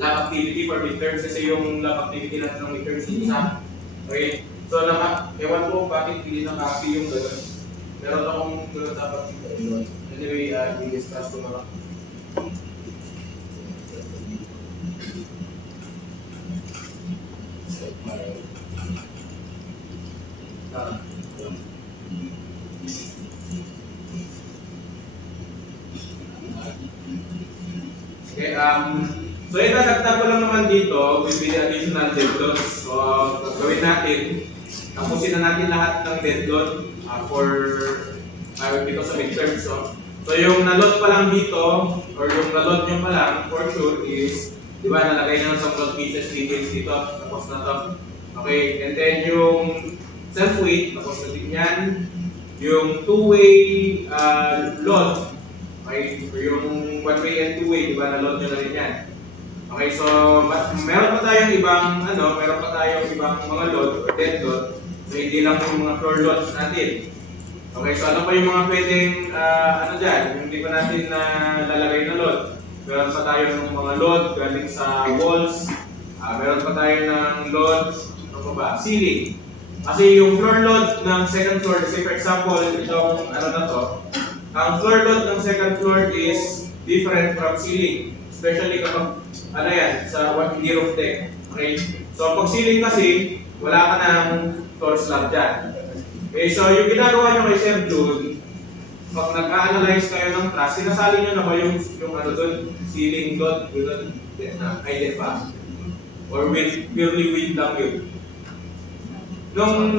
lab activity for midterms kasi yung lab activity natin ng midterms isa. Okay? So, ewan ko bakit hindi naka-copy yung gano'n. Meron akong gano'n dapat doon. Anyway, i-discuss ko na lang. Okay, so itagagdag ko lang naman dito with the additional dead loads. So, gagawin natin, tapusin na natin lahat ng dead load for dito sa midterm. So yung nalot pa lang dito, or yung nalot nyo pa lang, for sure is, di ba, nalagay na sa plot pieces details dito, tapos na to. Okay, and then yung self-weight, tapos na din yan. Yung two-way load, okay, yung one-way and two-way, di ba, na-load nyo na rin yan. Okay, so meron pa tayong ibang mga load or dead load. So hindi lang yung mga floor loads natin. Okay, so ano pa yung mga pwedeng dyan, yung hindi pa natin lalagay na load. Meron pa tayo ng mga load galing sa walls. Meron pa tayo ng load, ceiling. Kasi yung floor load ng second floor, say for example, itong ang floor load ng second floor is different from ceiling. Especially kapag, sa hindi roof deck. Okay? So, pag ceiling kasi, wala ka ng floor slab dyan. Okay, so yung ginagawa nyo kay Sir June, pag nag-a-analyze kayo ng truss, sinasali nyo na ba yung doon, ceiling load, ay pa? Or purely wind lang yun? Nung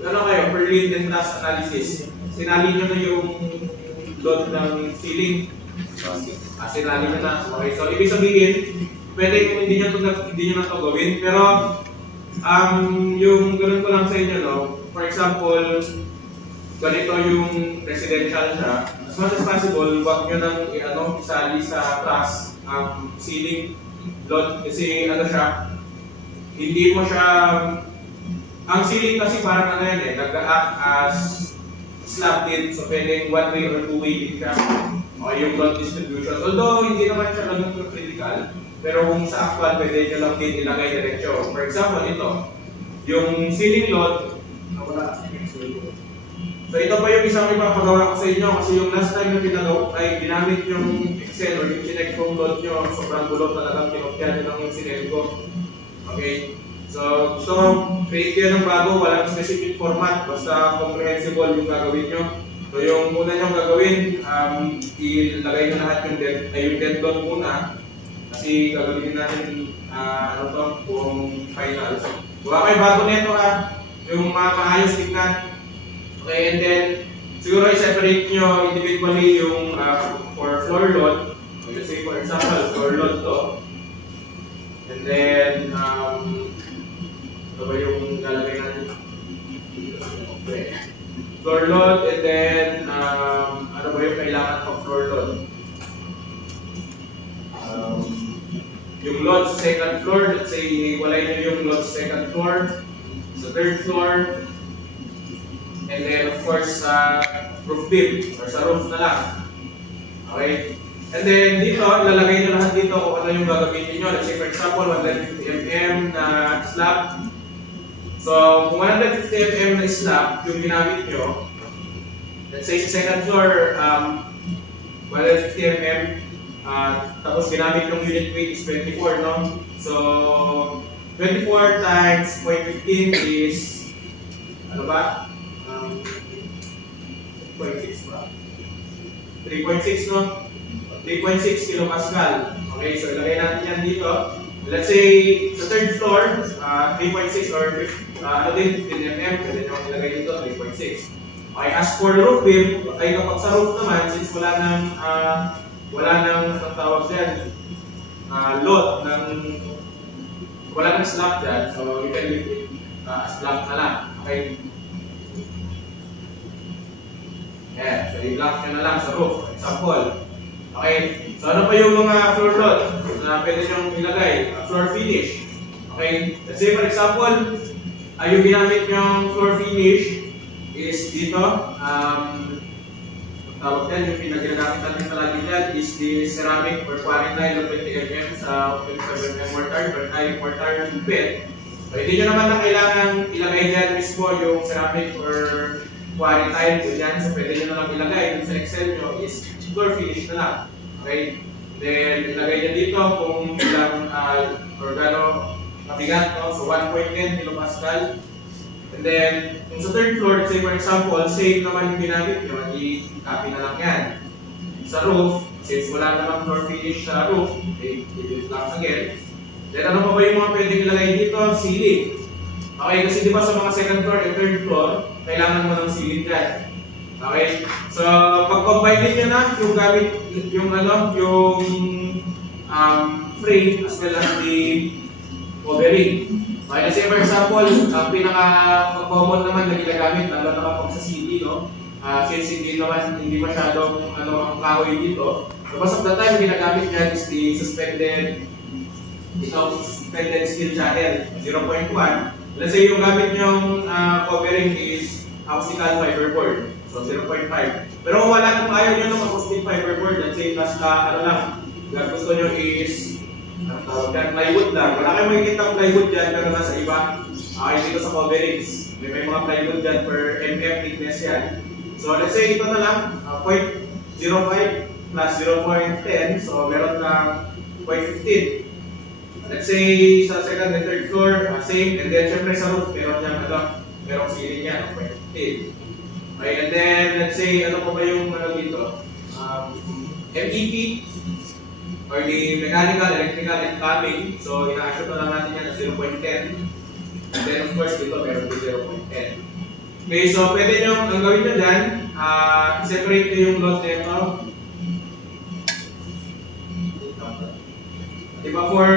kayo, per wind and truss analysis, sinali nyo na yung load ng ceiling. Sinali nyo na. Okay, so ibig sabihin, pwede hindi nyo na ito gawin, pero yung ganun ko lang sa inyo, no? For example, ganito yung residential siya. As much as possible, huwag nyo nang isali sa truss ceiling load kasi hindi mo siya, ang ceiling kasi parang nag-act as slab din, so pwedeng one way or two way din siya. Okay, yung load distribution. Although hindi naman siya ganun critical, pero kung sa actual, pwede nyo lang din ilagay diretso. For example, ito, yung ceiling load, so ito pa yung isang ipapagawa ko sa inyo kasi yung last time na ginamit yung Excel or yung chinek kong load nyo, sobrang gulo talagang kinopya nyo lang yung sinel ko. Okay? So, create kayo ng bago, walang specific format, basta comprehensible yung gagawin nyo. So yung muna nyo gagawin, ilagay nyo lahat yung dead load muna kasi gagawin natin kung final. Gawa kayo bago nito yung mga maayos tignan. Okay, and then siguro i-separate nyo individually yung for floor load. Let's say for example, floor load to. And then, ito ba yung lalagay natin? Okay. Floor load, and then, ano ba yung kailangan pang floor load? Yung load sa second floor, let's say, walay nyo yung load sa second floor, sa third floor, and then of course sa roof beam, or sa roof na lang. Okay? And then dito, ilalagay nyo lahat dito kung ano yung gagawin nyo. Let's say for example, 150mm na slab. So, kung 150mm na slab yung ginamit nyo, let's say sa second floor, 150mm, tapos ginamit yung unit weight is 24, no? So, 24 times 0.15 is, ano ba? 3.6 ba? 3.6, no? 3.6 kilopascal. Okay, so ilagay natin yan dito. Let's say, sa third floor, 3.6 or 15mm, pwede nyo ilagay dito, 3.6. Okay, as for the roof beam, ay kapag sa roof naman, since wala nang tawag dyan, load wala nang slab dyan, so you can leave it slab na lang. Okay? Yeah, so i-block nyo na lang sa roof, example. Okay, so ano pa yung mga floor load na pwede nyo ilagay? Floor finish. Okay, let's say for example, yung ginamit nyong floor finish is dito, tawag dyan, yung pinag-ginagamit natin palagi dyan is the ceramic or quarry tile of 20 mm sa 25 mm mortar, vertical mortar bed. So, hindi nyo naman na kailangan ilagay dyan mismo yung ceramic or quarry tile ko dyan. So, pwede nyo na lang ilagay yung sa Excel nyo is floor finish na lang. Okay? Then, ilagay nyo dito kung ilang or gano'ng mabigat, no? So 1.10 kilopascal. And then, kung sa third floor, let's say for example, same naman yung ginamit nyo, i-copy na lang yan. Sa roof, since wala namang floor finish sa roof, i-build lang again. Then ano pa ba yung mga pwedeng ilagay dito? Ceiling. Okay, kasi di ba sa mga second floor and third floor, kailangan mo ng ceiling dyan. Okay? So, pag-combine nyo na yung gamit, yung frame as well as the covering. Okay, kasi for example, ang pinaka-common naman na ginagamit, lalo na kapag sa CD, no? Since hindi masyadong ang kahoy dito. So, most of the time, ginagamit niya is the suspended steel channel, 0.1. Let's say yung gamit niyong covering is optical fiberboard, so 0.5. Pero kung kung ayaw nyo ng acoustic fiberboard, let's say gusto nyo is plywood lang. Wala kayong makikita plywood dyan, pero nasa iba. Dito sa coverings. May mga plywood dyan per mm thickness yan. So let's say ito na lang, 0.05 plus 0.10. So meron ng 0.15. Let's say sa second and third floor, same. And then syempre sa roof, merong ceiling yan, 0.15. Okay, and then let's say ano pa ba yung dito? MEP or the mechanical, electrical, and plumbing. So, ina-assure na lang natin yan na 0.10. And then, of course, dito meron din 0.10. Okay, so pwede nyo, ang gawin nyo dyan, separate nyo yung load nito. Diba, for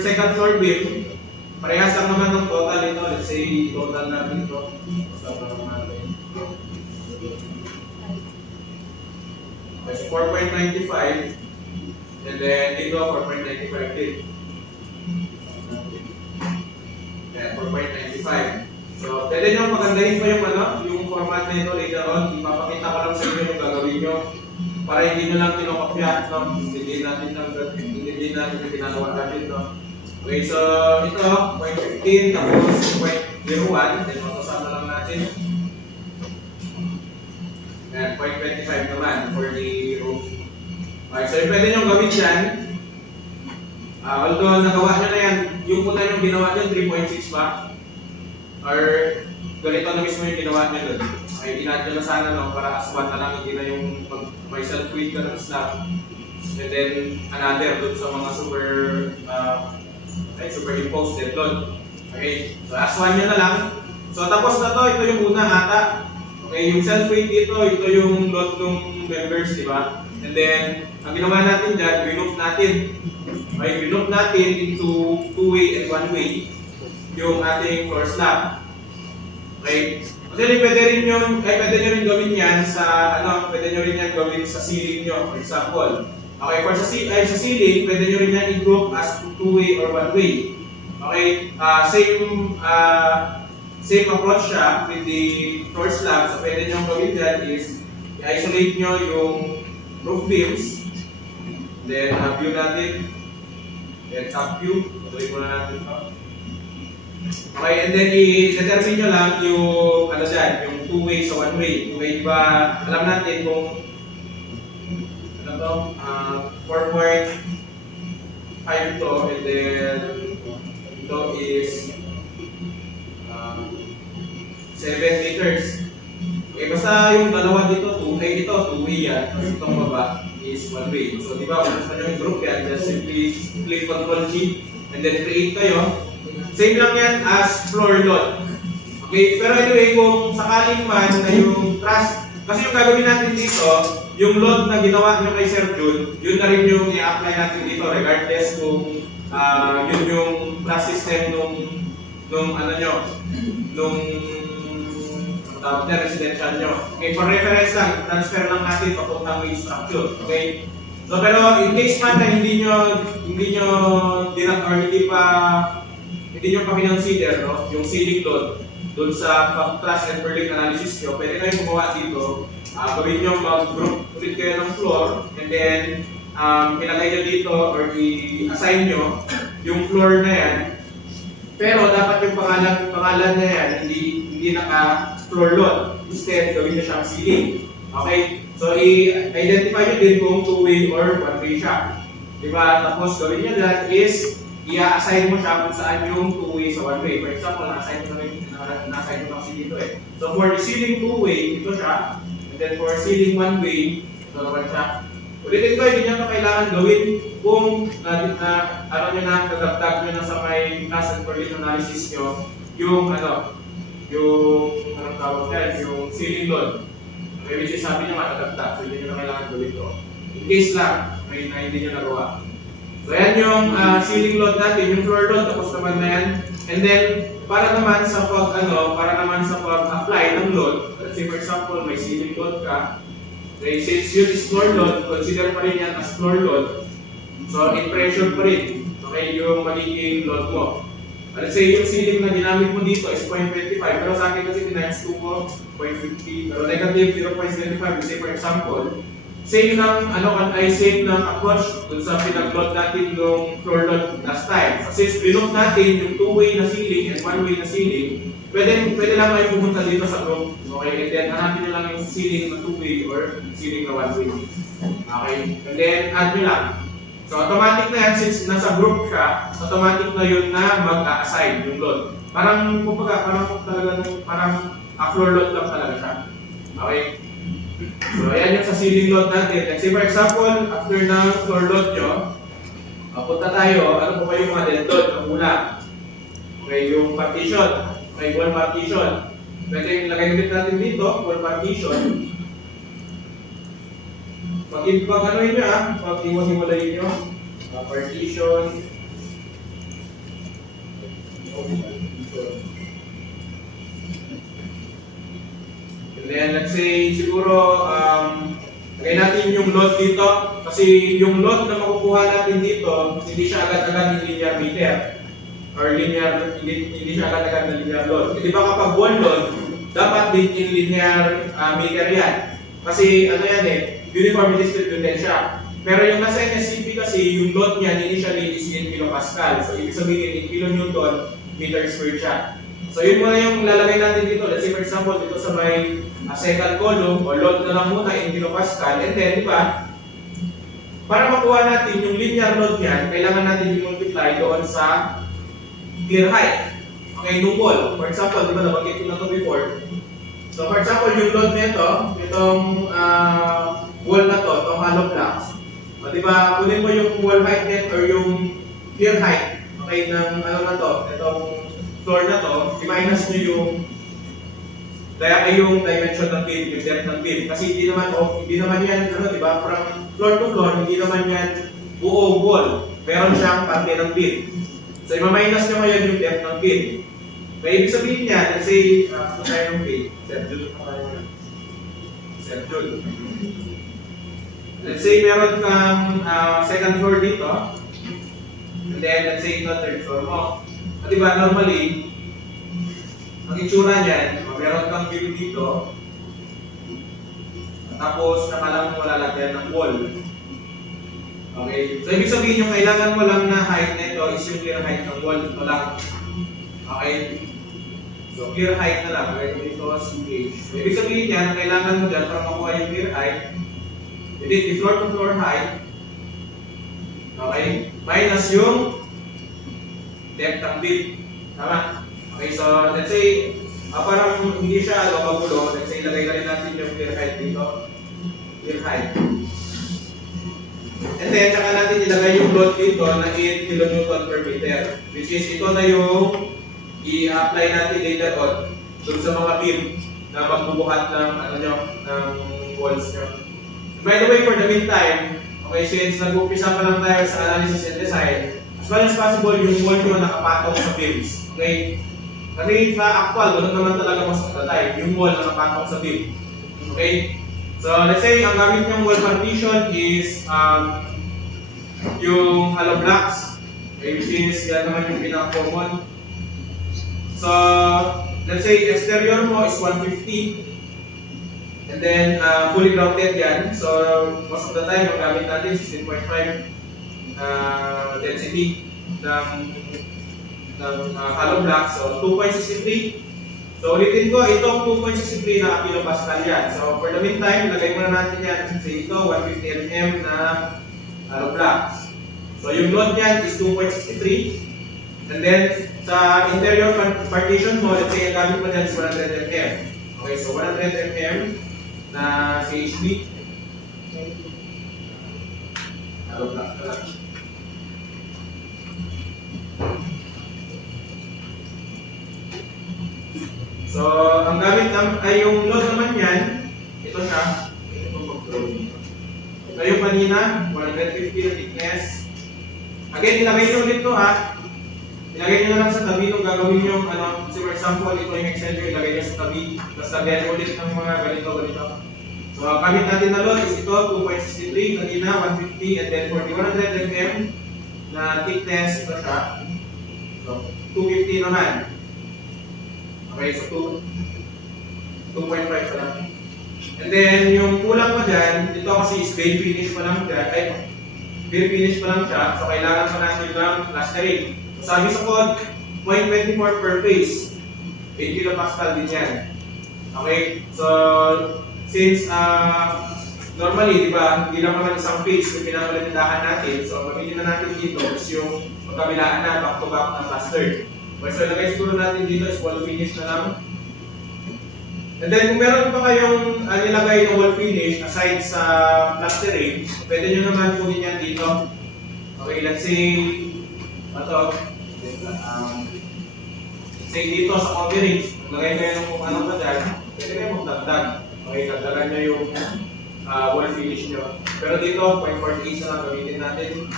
second floor beam, parehas lang naman ng total ito. Let's say, total natin ito. So, 4.95. And then dito 4.95 din. Yeah, 4.95. So, pwede nyo pagandahin pa yung format na ito later on. Ipapakita ko lang sa inyo yung gagawin nyo para hindi nyo lang kinokopya, no? Hindi natin pinagawa natin, no? Okay, so ito 0.15 tapos 0.01, then makasama lang natin. And 0.25 naman for the roof. Okay, so pwede nyo gawin dyan. Although nagawa nyo na yan, yung una yung ginawa nyo, 3.6 ba? Or ganito na mismo yung ginawa nyo doon. Okay, inad nyo na sana, no? Para as one na lang, hindi na yung may self-weight ka ng slab. And then another doon sa mga superimposed doon. Okay, so as one nyo na lang. So tapos na to, ito yung una ata. Okay, yung self-weight dito, ito yung load ng members, di ba? And then, ang ginawa natin dyan, group natin. Okay, group natin into two-way and one-way yung ating floor slab. Okay? Actually, pwede nyo rin gawin yan sa, pwede nyo rin yan gawin sa ceiling nyo, for example. Okay, for sa ceiling, pwede nyo rin yan i-group as two-way or one-way. Okay, same approach siya with the floor slab. So, pwede nyo gawin dyan is i-isolate nyo yung roof beams, then view natin, then top view, tuloy muna natin ito. Okay, and then i-determine nyo lang yung, yung two-way sa one-way. Two-way, diba, alam natin kung, 4.5 ito, and then, ito is 7 meters. Okay, basta yung dalawa dito, two-way yan. Tapos itong baba is one-way. So, di ba, kung gusto nyo yung group yan, just simply click Ctrl G and then create kayo. Same lang yan as floor load. Okay, pero anyway, kung sakaling man na yung truss, kasi yung gagawin natin dito, yung load na ginawa nyo kay Sir Jun, yun na rin yung i-apply natin dito regardless kung yun yung truss system nung tawag na residential nyo. Okay, for reference lang, transfer lang natin papuntang wing structure. Okay? So, pero in case man na hindi nyo pa kinonsider, no? Yung ceiling load. doon sa pag-truss and purlin analysis nyo, pwede kayo gumawa dito. Gawin nyo mag-group ulit kayo ng floor, and then ilagay nyo dito or i-assign nyo yung floor na yan. Pero dapat yung pangalan na yan, hindi naka-floor load. Instead, gawin nyo siyang ceiling. Okay? So, i-identify nyo din kung two-way or one-way siya. Diba? Tapos, gawin nyo that is, i-assign mo siya kung saan yung two-way sa one-way. For example, na-assign mo kasi dito eh. So, for the ceiling two-way, ito siya. And then, for ceiling one-way, ito naman siya. Ulitin ko, hindi nyo kailangan gawin kung nadagdag nyo na sa may class and purlin analysis nyo, yung anong tawag yan, yung ceiling load. Okay, which is sabi nyo madagdag, so hindi nyo na kailangan gawin to. In case lang, na hindi nyo nagawa. So yan yung ceiling load natin, yung floor load, tapos naman na yan. And then, para naman sa pag-apply ng load, let's say for example, may ceiling load ka, okay, since yun is floor load, consider pa rin yan as floor load. So, in pressure pa rin, okay, yung magiging load mo. Let's say yung ceiling na ginamit mo dito is 0.25, pero sa akin kasi times 2 ko, 0.50, pero negative 0.75, say for example, same ng approach dun sa pinag-load natin yung floor load last time. So, since binok natin yung two-way na ceiling and one-way na ceiling, pwede lang kayo pumunta dito sa group. Okay, and then hanapin nyo lang yung ceiling na two-way or ceiling na one-way. Okay, and then add nyo lang. So automatic na yan, since nasa group siya, automatic na yun na mag-assign yung load. Parang floor load lang talaga siya. Okay? So ayan yung sa ceiling load natin. Let's say for example, after ng floor load nyo, punta tayo, ano po ba yung mga dead load? Ang una, okay, yung partition. Okay, wall partition. Pwede yung lagay ulit natin dito, wall partition. Pag-ano nyo pag-iwan-iwalay nyo, partition. And then let's say siguro, lagay natin yung load dito. Kasi yung load na makukuha natin dito, hindi siya agad-agad yung linear meter. Or hindi siya agad-agad na linear load. Di ba kapag wall load, dapat din in linear meter yan. Kasi ano yan uniformly distributed siya. Pero yung nasa NSCP kasi, yung load niya initially is in kilopascal. So ibig sabihin in kilonewton meter squared siya. So yun muna yung lalagay natin dito. Let's say for example, dito sa may second column, o load na lang muna in kilopascal. And then, di ba, para makuha natin yung linear load niyan, kailangan natin i-multiply doon sa clear height. Okay, nung wall. For example, di ba nabanggit ko na ito before. So for example, yung load nito, itong wall na to, itong hollow blocks. O diba, kunin mo yung wall height net or yung clear height, okay, ng ano na to, itong floor na to, i-minus nyo yung dimension ng beam, yung depth ng beam. Kasi hindi naman yan, diba, from floor to floor, hindi naman yan buo wall. Meron siyang parte ng beam. So i-minus nyo ngayon yung depth ng beam. Kaya ibig sabihin niya, let's say, kung tayo ng beam, Serjul. Let's say meron kang second floor dito, and then let's say ito third floor mo. At diba normally, ang itsura niyan, meron kang view dito, tapos nakalang mo lalagyan ng wall. Okay? So ibig sabihin yung kailangan mo lang na height nito is yung clear height ng wall. Ito lang. Okay? So clear height na lang. Okay? Ito is gauge. So ibig sabihin yan, kailangan mo dyan para makuha yung clear height. Hindi, the floor to floor height, okay, minus yung depth ng beam. Tama? Okay, so let's say, parang hindi siya magulo. Let's say, ilagay na rin natin yung clear height dito. Clear height. And then, saka natin ilagay yung load dito na 8 kN per meter. Which is, ito na yung i-apply natin later on dun sa mga beam na magbubuhat ng, ng walls nyo. By the way, for the meantime, okay, since nag-umpisa pa lang tayo sa analysis and design, as well as possible, yung wall nyo nakapatong sa beams. Okay? Kasi sa actual, ganoon naman talaga mas matatay, yung wall nakapatong sa beam. Okay? So, let's say, ang gamit yung wall partition is yung hollow blocks. Okay, which is, yan naman yung pinaka-common. So, let's say exterior mo is 150, and then fully grounded yan. So most of the time, magamit natin 16.5 density ng hollow block. So 2.63. So ulitin ko, itong 2.63 na kilopascal yan. So for the meantime, lagay muna natin yan. Kasi ito, 150 mm na hollow block. So yung load niyan is 2.63. And then sa interior partition mo, let's say ang gamit mo dyan is 100 mm. Okay, so 100 mm na CHB. Hollow block na lang. So, ang gamit ay yung load naman yan, ito siya, ito yung kanina, 150 na thickness. Again, ilagay nyo ulit ito ilagay nyo na lang sa tabi nung gagawin nyo, for example, ito yung Excel nyo, ilagay nyo sa tabi, tapos lagyan nyo ulit ng mga ganito. So, ang gamit natin na load is ito, 2.63, kanina, 150, and then for the 100 mm na thickness, ito siya. So, 250 naman. Okay, so 2.5 pa lang. And then, yung kulang pa dyan, dito kasi is bay finish pa lang dyan, bay finish pa lang siya, so kailangan pa natin ng plastering. So, sabi sa code, 0.24 per phase, 8 kilopascal din yan. Okay, so since normally, di ba, hindi lang naman isang phase yung pinapalitindahan natin, so pamili na natin dito is yung magkabilaan na back-to-back na plaster. Okay, so ilagay siguro natin dito is wall finish na lang. And then kung meron pa kayong nilagay ng wall finish aside sa plastering, pwede nyo naman kunin yan dito. Okay, let's say, say dito sa coverings, lagay kayo ng kung ano pa dyan, pwede kayo magdagdag. Okay, dagdagan nyo yung wall finish nyo. Pero dito, 0.48 na lang gamitin natin.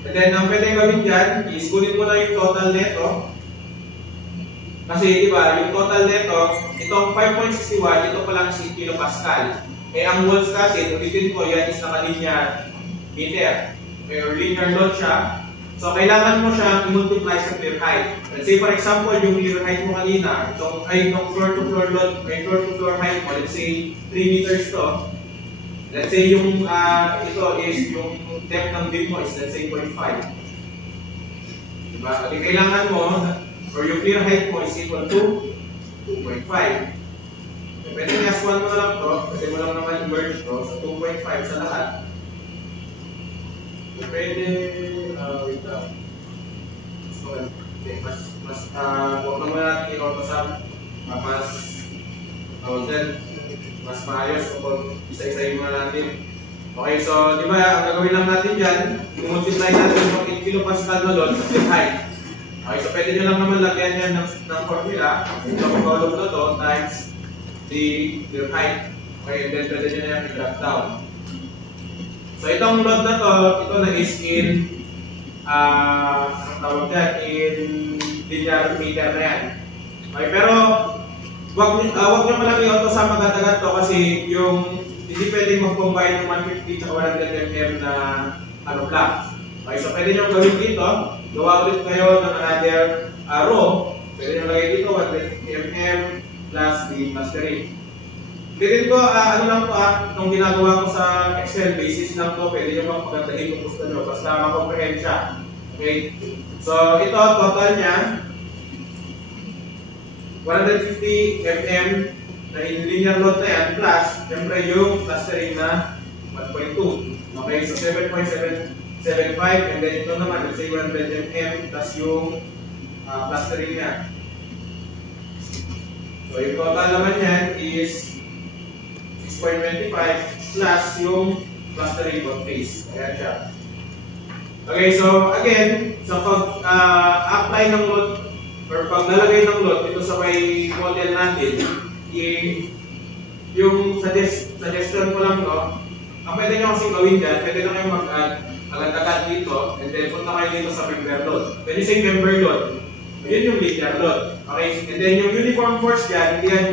And then, ang pwede gawin dyan is kunin mo na yung total neto. Kasi, di ba, yung total neto, itong 5.61, ito pa lang 6 kilopascal. Eh, ang walls natin, ulitin ko, yan is nakalinya meter. Okay, or linear load siya. So, kailangan mo siya i-multiply sa clear height. Let's say, for example, yung clear height mo kanina, itong floor-to-floor load, may floor-to-floor height mo, let's say, 3 meters to. Let's say yung ito is yung depth ng beam mo is let's say 0.5. Diba? At kailangan mo or yung clear height mo is equal to 2.5. Pwede nga S1 mo na lang to, pwede mo lang naman i-merge to sa 2.5 sa lahat. Pwede, wait lang. So, okay, huwag naman natin i-autosum, mas maayos kung isa-isayin muna natin. Okay, so di ba, ang gagawin lang natin dyan, i-multiply natin yung 8 kilopascal na load sa clear height. Okay, so pwede nyo lang naman lagyan yan ng formula, yung column na to times the clear height. Okay, and then pwede nyo na yan i-drop down. So itong load na to, ito na is in, ang tawag dyan, in linear meter na yan. Okay, pero wag nyo malang i-autosum agad-agad to kasi yung hindi pwedeng mag-combine yung 150 at 100 mm na block. Okay, so pwede nyo gawin dito, gawa ulit kayo ng another row. Pwede nyo lagay dito 150 mm plus the plastering. Pwede ko, ano lang po itong ginagawa ko sa Excel basis lang to, pwede nyo magpagandahin kung gusto nyo, basta makomprehend siya. Okay, so ito, total niya 150 mm na in linear load na yan plus siyempre yung plastering na 1.2. Okay, so 7.775 and then ito naman let's say 100 mm plus yung plastering niya. So yung total naman yan is 6.25 plus yung plastering on face. Ayan siya. Okay, so again, sa pag-apply ng load or pag nalagay ng load dito sa may model natin, yung suggestion ko lang to, ang pwede nyo kasi gawin dyan, pwede na kayo mag-add agad-agad dito, and then punta kayo dito sa member load. Pwede sa member load, yun yung linear load. Okay, and then yung uniform force dyan, hindi yan,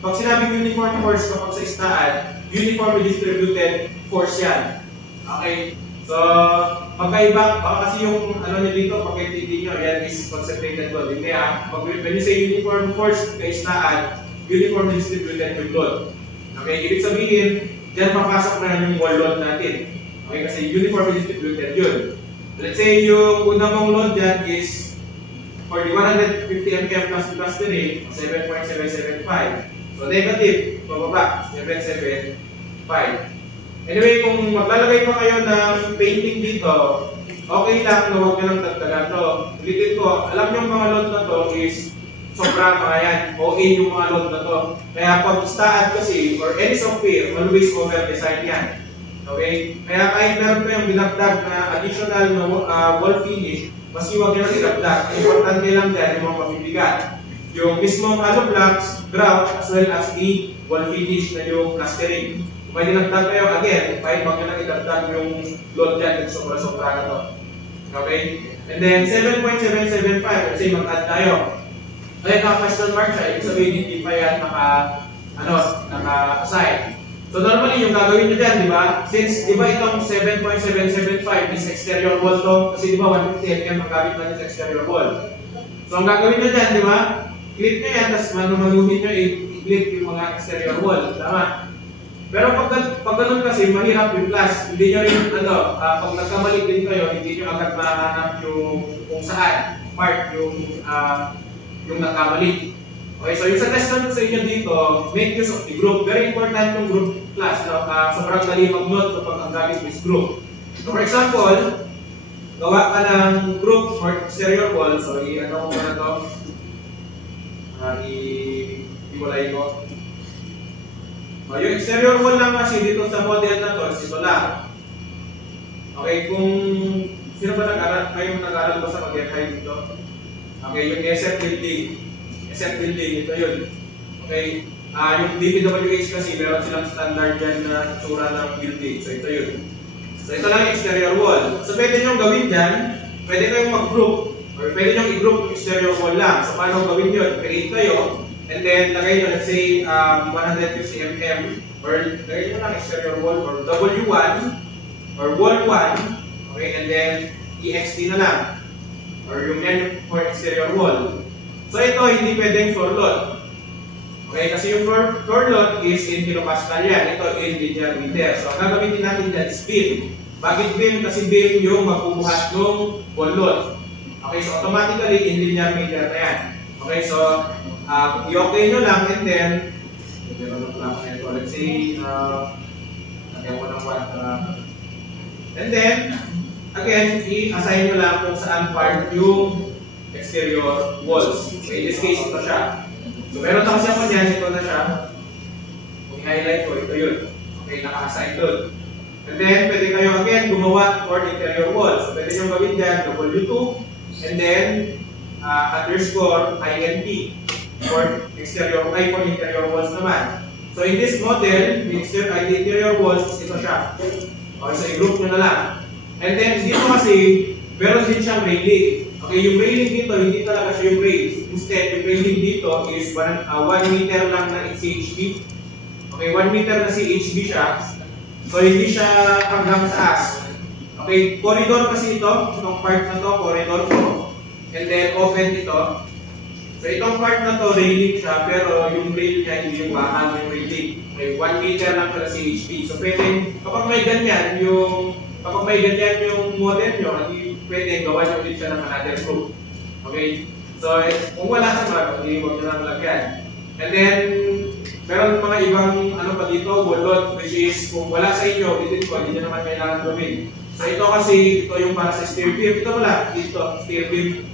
pag sinabing uniform force kapag sa istaan, uniformly distributed force yan. Okay, So, magkaiba, baka kasi yung ano nyo dito, pagkaintindi nyo, yan is concentrated load. Hindi when you say uniform force kaistaan, uniform distributed yung load. Okay, ibig sabihin, dyan papasok na yung wall load natin. Okay, kasi uniform distributed yun. Let's say yung unang mong load dyan is for the 150 mm plus plus 3, 7.775. So, negative, pababa, 775. Anyway, kung maglalagay pa kayo ng painting dito, okay lang na huwag nyo lang dagdagan to. Ulitin ko, alam nyo yung mga load na to is sobra mga yan. OA yung mga load na to. Kaya pag staan kasi, or any software, always over-design yan. Okay? Kaya kahit meron pa yung binagdag na additional na wall finish, mas huwag nyo lang idagdag. Importante lang dyan yung mga mabibigat. Yung mismong hollow blocks, grout, as well as the wall finish na yung plastering. May dinagdag kayo, again, kahit wag nyo lang idagdag yung load dyan, yung sobra-sobra na to. Okay? And then, 7.775, let's say mag-add tayo. Kaya naka-question mark siya, ibig sabihin hindi pa yan naka-assign. So normally, yung gagawin nyo dyan, di ba? Since, di ba itong 7.775 is exterior wall to, kasi di ba 150 mm ang gamit natin sa exterior wall. So ang gagawin nyo dyan, di ba? Clip nyo yan, tapos manuhin nyo, i-clip yung mga exterior wall. Tama? Pero pag ganun kasi, mahirap yung class. Hindi nyo rin, pag nagkamali din kayo, hindi nyo agad mahanap yung kung saan part yung nagkamali. Okay, so yung suggestion sa inyo dito, make use of the group. Very important yung group class. Sobrang dali mag-note kapag ang gamit is group. So for example, gawa ka ng group for exterior wall. So i-ano ko na to. I-iwalay ko. Yung exterior wall lang kasi dito sa model na to, ito lang. Okay, kung sino ba nag-aral? Ngayong nag-aral ba sa mag-high dito? Okay, yung SF building. SF building, ito yun. Okay, yung DPWH kasi meron silang standard dyan na tsura ng building. So ito yun. So ito lang yung exterior wall. So pwede nyo gawin dyan, pwede kayong mag-group, or pwede nyo i-group yung exterior wall lang. So paano gawin yun? Create kayo. And then, lagay nyo, let's say, 150 mm, or lagay nyo lang exterior wall, or W1, or wall 1, okay, and then, EXT na lang, or yung yan for exterior wall. So, ito, hindi pwedeng floor load. Okay, kasi yung floor load is in kilopascal yan, ito in linear meter. So, ang gagamitin natin dyan is beam. Bakit beam? Kasi beam yung magbubuhat ng wall load. Okay, so automatically, in linear meter na yan. Okay, so, i-okay nyo lang and then, let's say, lagyan ko ng 1. And then, again, i-assign nyo lang kung saan part yung exterior walls. Okay, in this case, ito siya. So, meron na kasi ako dyan, ito na siya. Kung i-highlight ko, ito yun. Okay, naka-assign doon. And then, pwede kayo again gumawa for interior walls. So, pwede nyo gawin dyan, W2, and then, underscore INT for exterior, for interior walls naman. So in this model, the interior walls is ito siya. Okay, so i-group nyo na lang. And then dito kasi, meron din siyang railing. Okay, yung railing dito, hindi talaga siya yung rails. Instead, yung railing dito is 1 meter lang na CHP. Okay, 1 meter na CHP siya. So hindi siya hanggang taas. Okay, corridor kasi ito, itong part na to, corridor ko. And then open ito. So itong part na to, railing siya, pero yung rail niya hindi yung bahan yung railing. May 1 meter lang siya sa CHP. So pwede, kapag may ganyan yung model nyo, hindi pwede gawa nyo ulit siya ng another group. Okay? So kung wala sa mga, hindi huwag nyo lang lagyan. And then, meron mga ibang pa dito, wall load, which is kung wala sa inyo, hindi nyo naman kailangan gawin. So ito kasi, ito yung para sa stair beam. Ito wala, dito, stair beam.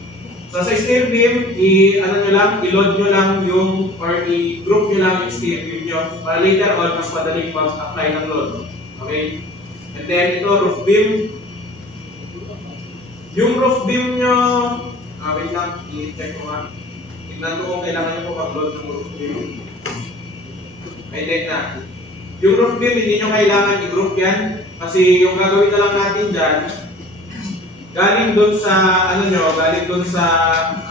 So sa stair beam, i-load nyo lang yung, or i-group nyo lang yung stair beam nyo para later on, mas madaling mag-apply ng load. Okay? And then ito, roof beam. Yung roof beam nyo, wait lang, i-check ko nga. Tignan ko kung kailangan nyo po mag-load ng roof beam. May check na. Yung roof beam, hindi nyo kailangan i-group yan. Kasi yung gagawin na lang natin dyan, galing doon sa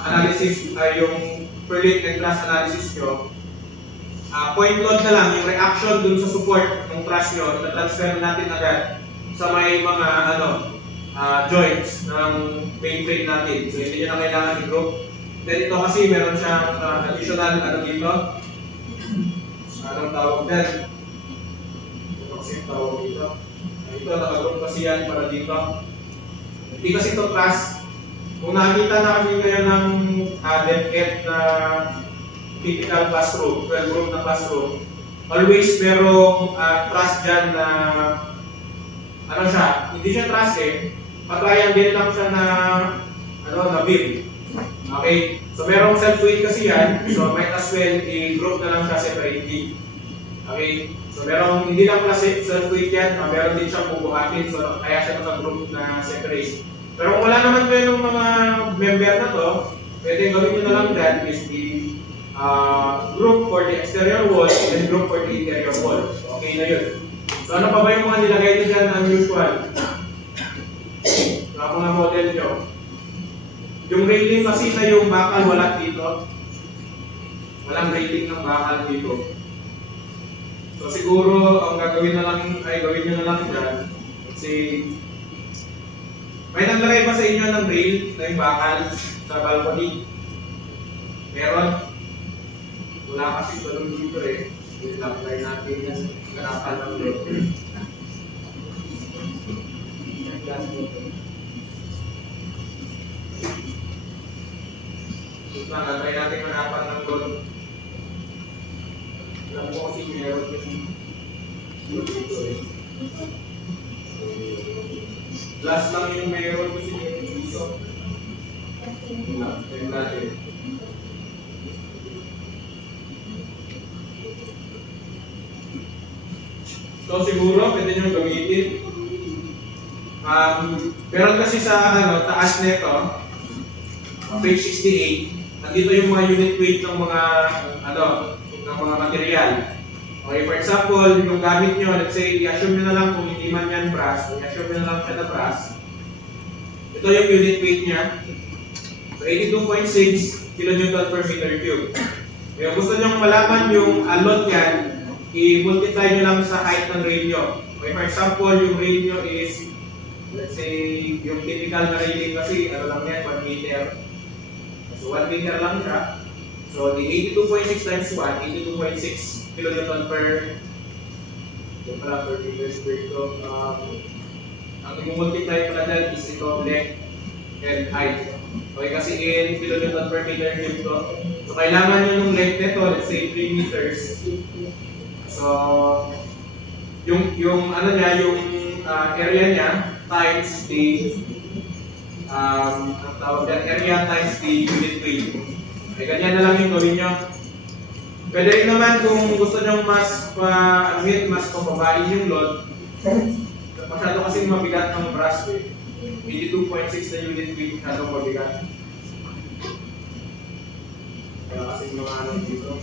analysis, yung per-late and truss analysis nyo, point load na lang, yung reaction doon sa support ng truss nyo, na-transfer natin agad sa may mga joints ng mainframe natin. So hindi nyo na kailangan i-group. Then ito kasi meron siyang additional dito. Anong tawag din? Ito kasi yung tawag dito. Ito nakagroup kasi yan para dito. Hindi kasi ito truss. Kung nakikita na kasi kayo ng DepEd na typical classroom, 12 room na classroom, always merong truss dyan na hindi siya truss patrayan din lang siya na beam. Okay? So merong self-weight kasi yan, so might as well i-group na lang siya separately. Okay? So merong, hindi lang pala self-weight yan, meron din siyang bubuhatin, so kaya siya naka-group na separate. Pero kung wala naman kayo ng mga member na to, pwede gawin nyo na lang dyan is the group for the exterior wall and group for the interior wall. Okay na yun. So ano pa ba yung mga nilagay nyo dyan unusual? Sa mga model nyo. Yung railing kasi na yung bakal wala dito. Walang railing ng bakal dito. So siguro ang gagawin nyo na lang dyan kasi may naglagay ba sa inyo ng rail na yung bakal sa balcony? Meron? Wala kasi balon dito i-apply natin yung ganapan ng rail. Try natin manapan ng gold. Alam ko kasi meron yung dito glass lang yung meron kasi dito. Tingnan natin. So siguro pwede nyo gamitin. Meron kasi sa taas nito, page 68, nandito yung mga unit weight ng mga ng mga material. Okay, for example, yung gamit nyo, let's say, i-assume nyo na lang kung hindi man yan brass, i-assume nyo na lang siya na brass. Ito yung unit weight niya. So 82.6 kN per meter cube. Kaya gusto nyo malaman yung alot yan, i-multiply nyo lang sa height ng rail nyo. Okay, for example, yung rail nyo is, let's say, yung typical na railing kasi, lang yan, 1 meter. So 1 meter lang siya. So the 82.6 times 1, 82.6 kN per meter square. So ang i-multiply pala dyan is ito length and height. Okay, kasi in kN per meter cube to. So kailangan nyo yung length nito, let's say 3 meters. So yung area niya times the ang tawag dyan, area times the unit weight. Okay, ganyan na lang yung gawin nyo. Pwede rin naman kung gusto nyo mas pababain yung load. Masyado kasi mabigat ng brass 82.6 na unit weight, masyado mabigat. Kaya kasi mga dito.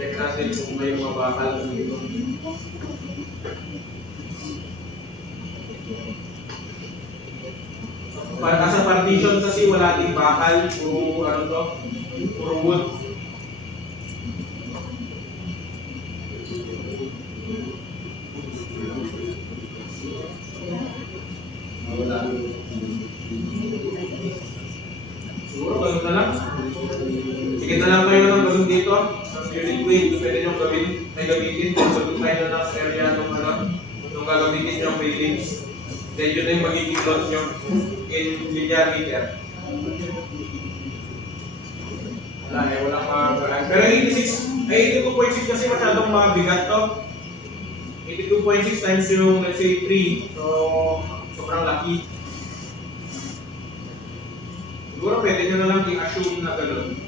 Check natin kung may mga bakal dito. Sa partition kasi wala ding bakal, puro wood. Wala. Siguro ganun na lang. Sige na lang kayo ng ganun dito. Sa unit weight, pwede nyo gamitin. Pagpapay na lang sa area nung gagamitin nyo railings. Then yun na yung magiging load nyo in linear meter. Walang mga. Pero 82.6 kasi masyadong mabigat to. 82.6 times yung, let's say, 3. So, sobrang laki. Siguro pwede nyo na lang i-assume na gano'n.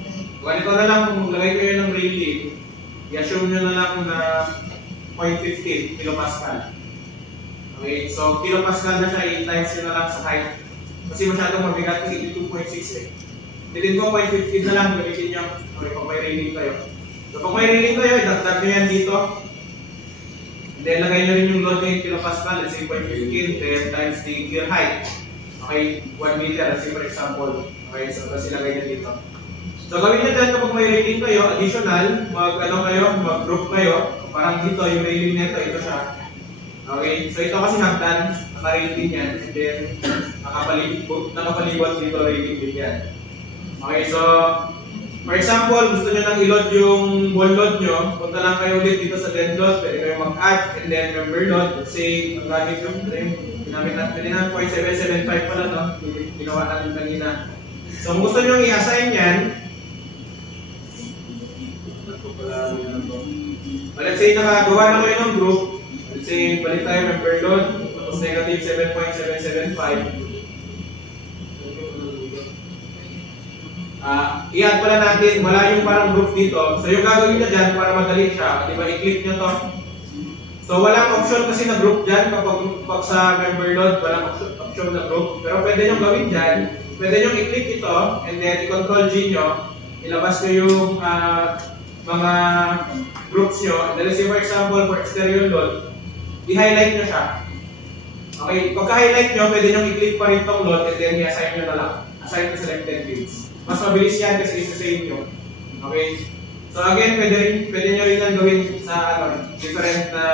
Ganito na lang kung lagay kayo ng railing, i-assume nyo na lang na 0.15 kilopascal. Okay, so kilopascal na siya, i-times nyo na lang sa height. Kasi masyadong mabigat kasi 82.6 Dilin ko 0.15 na lang, gamitin nyo. Okay, pag may railing kayo. So pag may railing kayo, idagdag nyo yan dito. And then lagay nyo rin yung load ng kilopascal, let's say 0.15, then times the gear height. Okay, 1 meter, let's say for example. Okay, so tapos ilagay nyo dito. So gawin nyo dyan kapag may rating kayo, additional, mag-group kayo. Parang dito, yung rating nito, ito siya. Okay, so ito kasi hagdan, naka-rating yan, and then nakapalibot dito rating din yan. Okay, so for example, gusto nyo nang i-load yung wall load nyo, punta lang kayo ulit dito sa dead load, pwede kayo mag-add, and then member load, let's say, ang gamit yung ginamit natin na 0.775 pala, no? Ginawa natin kanina. So kung gusto nyo i-assign yan, let's say nakagawa na kayo ng group, let's say balik tayo member load, tapos negative 7.775. I-add pala natin, wala yung parang group dito. So yung gagawin nyo dyan para madali siya, di ba i-click nyo to. So walang option kasi na group dyan kapag sa member load, walang option na group. Pero pwede nyo gawin dyan, pwede nyo i-click ito, and then i-control G nyo, ilabas nyo yung mga groups nyo. Let's say for example, for exterior load, i-highlight nyo siya. Okay, pagka-highlight nyo, pwede nyo i-click pa rin itong load and then i-assign nyo na lang. Assign to selected fields. Mas mabilis yan kasi isa sa inyo. Okay? So again, pwede nyo rin lang gawin sa different na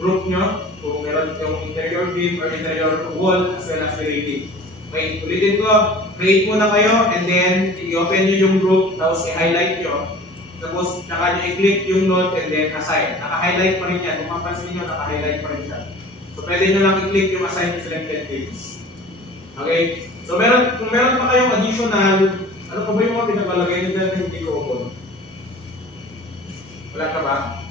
group nyo. Kung meron yung interior beam or interior wall as well as the rating. Okay, ulitin ko, create muna kayo and then i-open nyo yung group tapos i-highlight nyo. Tapos, saka nyo i-click yung node and then assign. Naka-highlight pa rin yan. Kung mapansin nyo, naka-highlight pa rin siya. So, pwede nyo lang i-click yung assign to selected fields. Okay? So, kung meron pa kayong additional, ano pa ba yung mga pinakalagay nyo dyan na hindi ko open? Wala ka ba?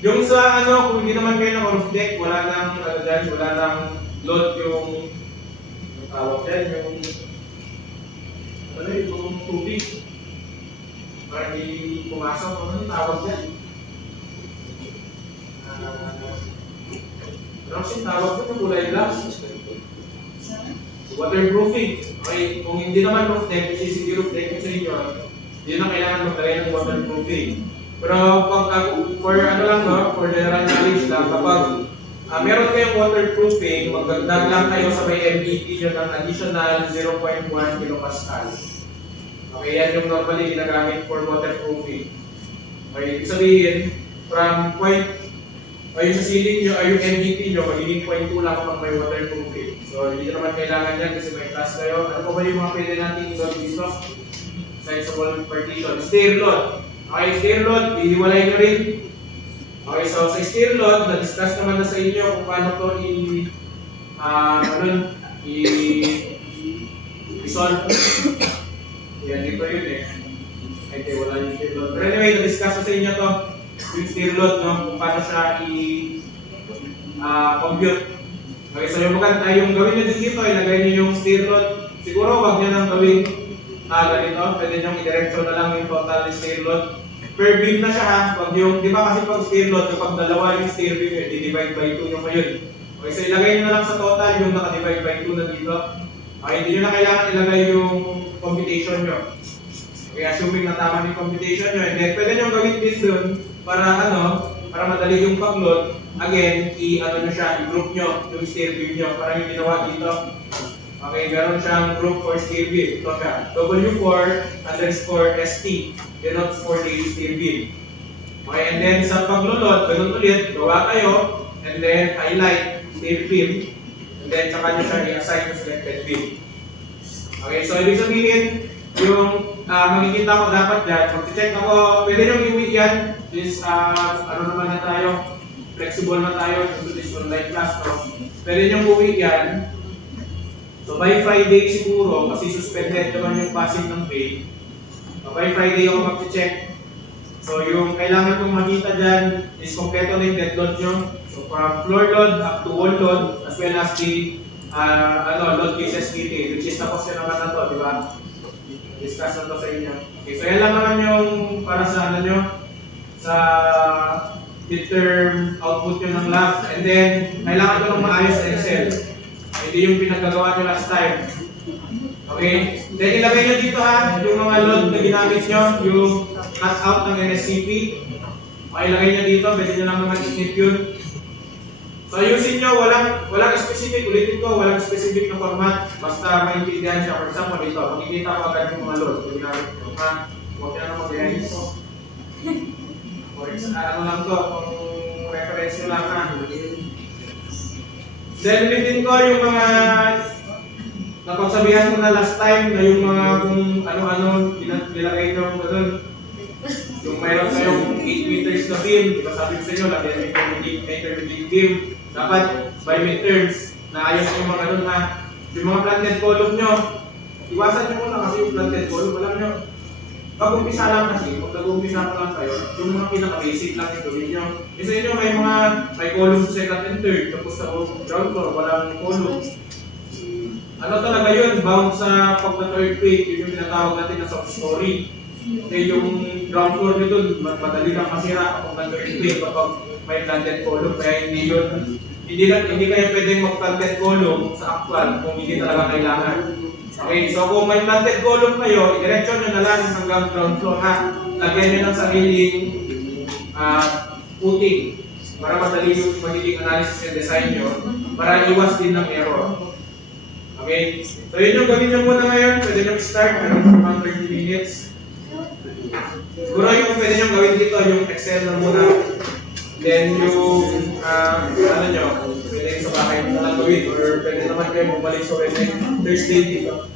Yung sa kung hindi naman kayo ng roof deck, wala nang, wala nang load yung tawag dyan, yung tubig. Para hindi pumasok, ano yung tawag dyan? Ano kasi tawag dyan yung kulay glass? Waterproofing. Okay, kung hindi naman roof deck, kasi hindi roof deck sa inyo, hindi na kailangan magtagay ng waterproofing. Pero for for general knowledge lang, kapag meron kayong waterproofing, magdagdag lang kayo sa may MBT nyo ng additional 0.1 kilopascal. Okay, yan yung normally ginagamit for waterproofing. Okay, ibig sabihin, from yung sa ceiling nyo, yung MBT nyo, magiging 0.2 lang kapag may waterproofing. So, hindi nyo naman kailangan yan kasi may class kayo. Ano pa ba yung mga pwede natin i-load dito? Size of wall partition. Stair load. Okay, stair load, ihiwalay nyo rin. Okay, so sa stair load, na-discuss naman na sa inyo kung paano to i-solve. Yan, dito yun eh. Okay, wala yung stair load. Pero anyway, na-discuss sa inyo to, yung stair load, no? Kung paano siya compute. Okay, so yung gawin nyo din dito, ilagay nyo yung stair load. Siguro, wag nyo nang gawin ganito. Pwede nyo i-diretso na lang yung total stair load. Per beam na siya ha. Wag yung, di ba kasi pag stair load, kapag dalawa yung stair beam, di-divide by 2 yung ngayon. Okay, so ilagay nyo na lang sa total yung naka-divide by 2 na dito. Okay, hindi nyo na kailangan ilagay yung computation nyo. Okay, assuming na tama yung computation nyo, and then pwede nyo gawin din dun para madali yung pag-load. Again, i-group nyo yung stair beam nyo, para yung ginawa dito. Okay, meron siyang group for stair beam. Ito siya, W4_ST, denotes for the stair beam. Okay, and then sa pag-load, ganun ulit, gawa kayo, and then highlight stair beam, and then saka nyo siya i-assign to selected beam. Okay, so ibig sabihin, yung makikita ko dapat dyan, mag-check ako, pwede nyo iwi yan, since naman na tayo, flexible na tayo, into this online class, no? Pwede nyo uwi yan. So by Friday siguro, kasi suspended naman yung passing ng pay. So by Friday ako mag-check. So yung kailangan kong makita dyan is kompleto na yung dead load nyo. So from floor load up to wall load, as well as the load cases detail, which is tapos yun naman na to, di ba? Discuss na to sa inyo. Okay, so yan lang naman yung para sa sa midterm output nyo ng lab. And then, kailangan ko ng maayos sa Excel. Hindi yung pinagkagawa nyo last time. Okay? Then ilagay nyo dito yung mga load na ginamit nyo, yung cut out ng NSCP. Okay, ilagay nyo dito, pwede nyo lang naman i-snip yun. So ayusin nyo, walang specific, ulitin ko, walang specific na format. Basta maintindihan siya. For example, dito, makikita ko agad yung mga load na ginamit nyo. ha? Huwag niya na mag-iayos ito. Or ano lang to, kung reference nyo lang ha. Then ulitin ko yung mga napagsabihan ko na last time na yung mga kung ano-ano nilagay nyo ko doon. Yung mayroon kayong 8 meters na beam, di ba sabi ko sa inyo, lagyan nyo yung intermediate beam. Dapat by midterms, naayos yung mga doon ha. Yung mga planted column nyo, iwasan nyo muna kasi yung planted column, alam nyo. Pag-umpisa lang kasi, kung nag-umpisa pa lang kayo, yung mga pinaka-basic lang yung gawin nyo. Isa inyo may column sa second and third, tapos sa ground floor, walang column. Ano talaga yun? Bound sa pag na-earthquake, yun yung tinatawag natin na soft story. Okay, yung ground floor nyo dun, madali lang masira kapag nag-earthquake kapag may planted column, kaya hindi yun. Hindi kayo pwedeng mag-planted column sa actual kung hindi talaga kailangan. Okay, so kung may planted column kayo, i-diretso nyo na lang hanggang ground floor ha. Lagyan nyo ng sariling footing para madali yung magiging analysis and design nyo para iwas din ng error. Okay, so yun yung gawin nyo muna ngayon. Pwede nyo start, meron mga 30 minutes. Siguro yung pwede nyo gawin dito, yung Excel na muna. Then yung, ano nyo, pwede sa bahay mo na gawin or pwede naman kayo bumalik sa Thursday dito.